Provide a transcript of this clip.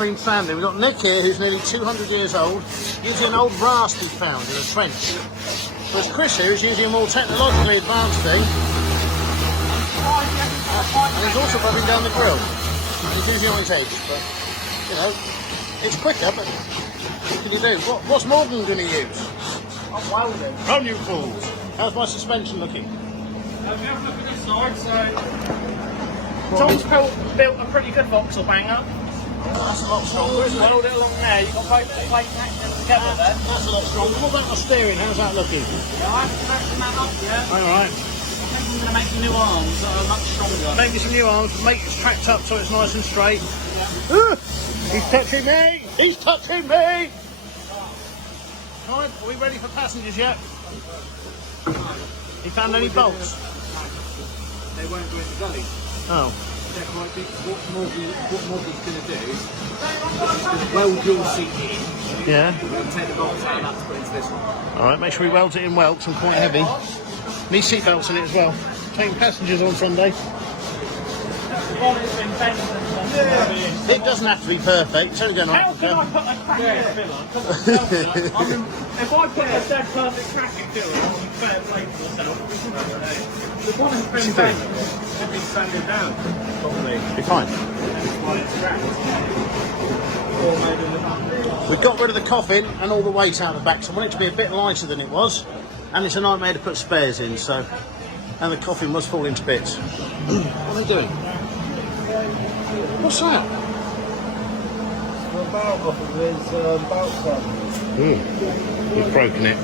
been found in. We've got Nick here, who's nearly 200 years old, using an old rasp he found in a trench. Whereas Chris here is using a more technologically advanced thing. And he's also rubbing down the grill. And he's using it on his edge, but, you know, it's quicker, but what can you do? What's Morgan going to use? I'm welding. Run, you fools! How's my suspension looking? Have a look at this side, so... Tom's built a pretty good voxel banger. That's a lot stronger, isn't it? Weld it along there, you've got both the plates acting together there. That's a lot stronger. What about my steering? How's that looking? Yeah, I haven't connected that up yet. Alright. I think I'm going to make some new arms that are much stronger. Maybe some new arms, make it tracked up so it's nice and straight. Yeah. He's touching me! He's touching me! Right, are we ready for passengers yet? He found any bolts? They won't go in the gully. Oh. That might be what Morgan's going to do. He's going to weld your seat in. Yeah. And take the bolts out and have to put into this one. Alright, make sure we weld it in well, because I'm quite heavy. Need seat belts in it as well. Taking passengers on Sunday. It doesn't have to be perfect, it's only going to How can I happen. put a cracking filler? If I put a dead perfect cracking filler on, you better blame yourself. The one has been banged. Should be standing down, probably. Be fine. We got rid of the coffin and all the weight out the back, so I want it to be a bit lighter than it was. And it's a nightmare to put spares in, so... And the coffin must fall into bits. What are they doing? What's that? The bout off of his bout club. We've broken it.